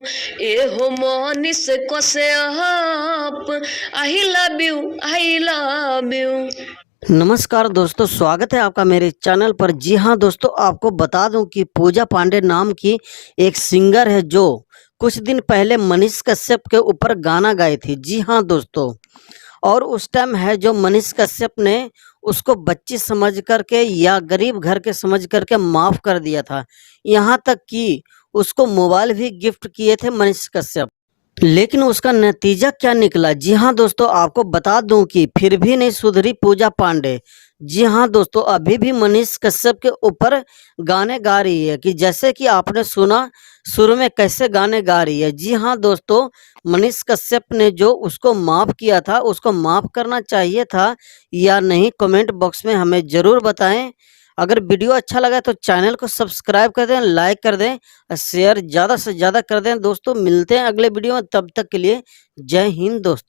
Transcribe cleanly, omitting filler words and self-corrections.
एहो मोनिस कसे आप आई लव यू। नमस्कार दोस्तों, स्वागत है आपका मेरे चैनल पर। जी हाँ दोस्तों, आपको बता दूं कि पूजा पांडे नाम की एक सिंगर है जो कुछ दिन पहले मनीष कश्यप के ऊपर गाना गाई थी। जी हाँ दोस्तों, और उस टाइम है जो मनीष कश्यप ने उसको बच्ची समझ करके या गरीब घर के समझ करके माफ कर दिया था। यहाँ तक कि उसको मोबाइल भी गिफ्ट किए थे मनीष कश्यप। लेकिन उसका नतीजा क्या निकला? जी हाँ दोस्तों, आपको बता दूं कि फिर भी नहीं सुधरी पूजा पांडे। जी हाँ दोस्तों, अभी भी मनीष कश्यप के ऊपर गाने गा रही है कि जैसे कि आपने सुना शुरू में कैसे गाने गा रही है। जी हाँ दोस्तों, मनीष कश्यप ने जो उसको माफ किया था, उसको माफ करना चाहिए था या नहीं, कमेंट बॉक्स में हमें जरूर बताएं। अगर वीडियो अच्छा लगा तो चैनल को सब्सक्राइब कर दें, लाइक कर दें, शेयर ज़्यादा से ज़्यादा कर दें। दोस्तों मिलते हैं अगले वीडियो में, तब तक के लिए जय हिंद दोस्तों।